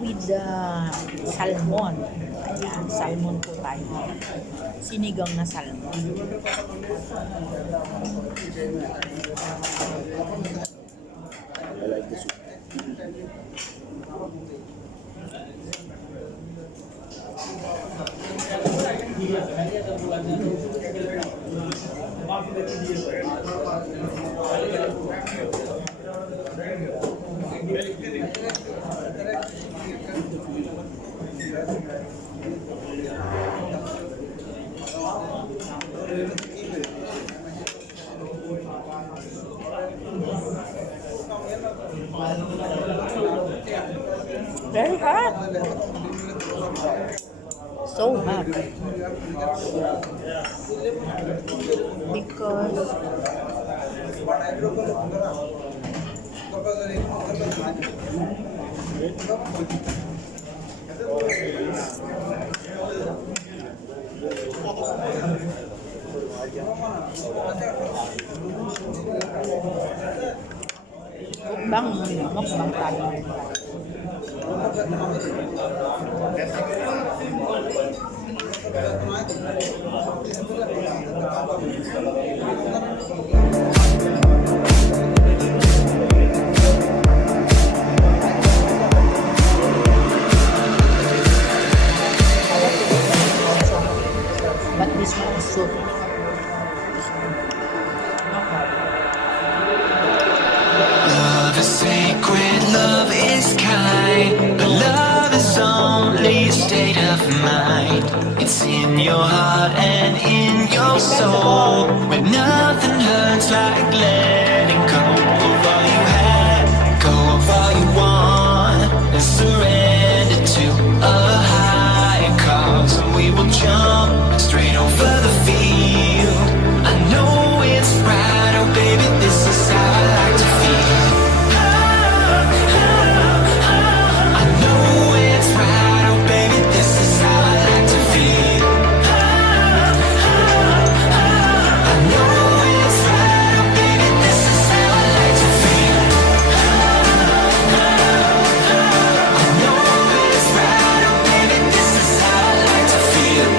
with the salmon. Ayan, salmon po tayo. Sinigang na salmon. I like the soup. Very hot. So hot. Because mukbang tayo. But this one is soup. Love is sacred, love is kind, but love is only a state of mind. It's in your heart and in your soul, where nothing hurts like letting go of all you had, go of all you want, and surrender to a higher cause. And we will jump straight over the field. I know it's right, oh baby, this is how I like to feel. I know it's right, oh baby, this is how I like to feel. I know it's right, oh baby, this is how I like to feel. I know it's right, oh baby, this is how I like to feel.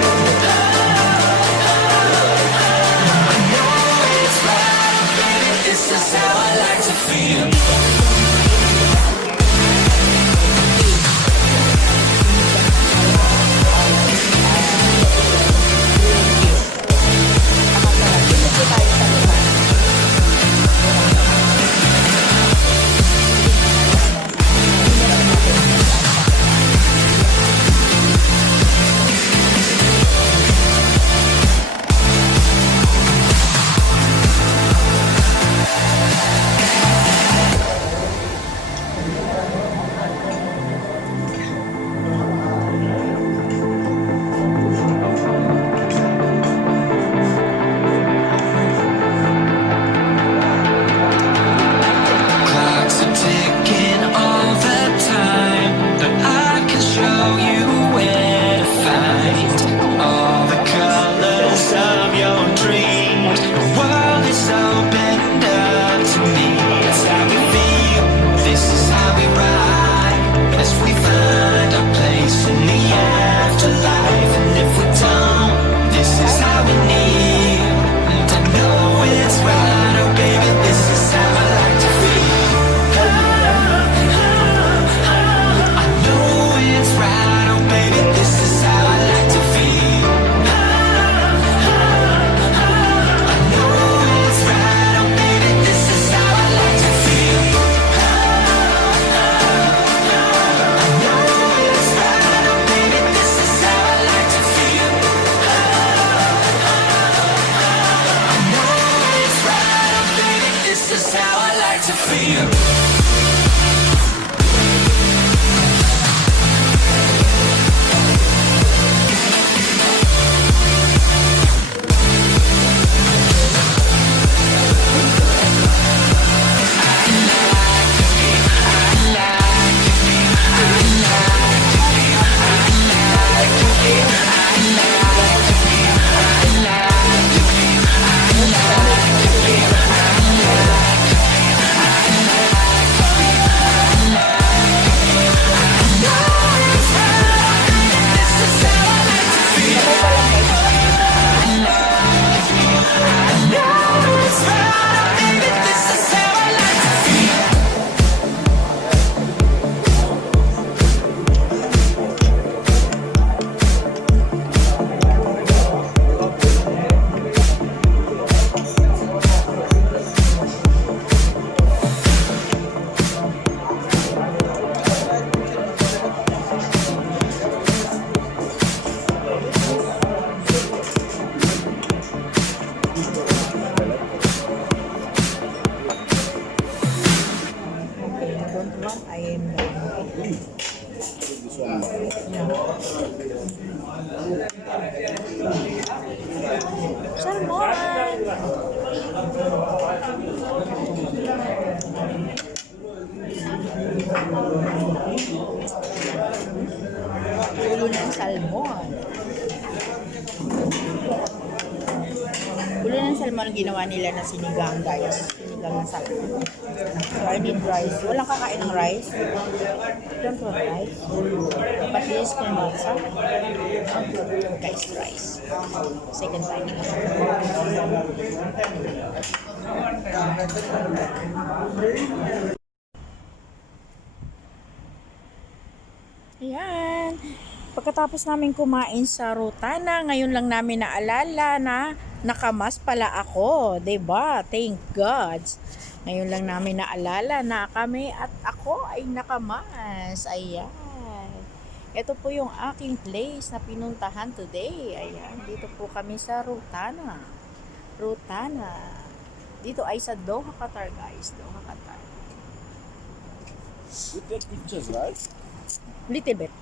salmon. Ulo ng salmon ang ginawa nila na sinigang, guys. Sinigang na salmon. So, I need rice. Walang kakain ng rice. Don't want rice. But this can masa. Guys, rice. Second time. Ayan. Pagkatapos namin kumain sa Rotana, ngayon lang namin naalala na nakamas pala ako. 'Di ba? Thank God. Ngayon lang namin naalala na kami at ako ay nakamas. Ayan. Ito po yung aking place na pinuntahan today. Ayan. Dito po kami sa Rotana. Rotana. Dito ay sa Doha, Qatar, guys. Doha, Qatar. You take pictures, right? Little bit.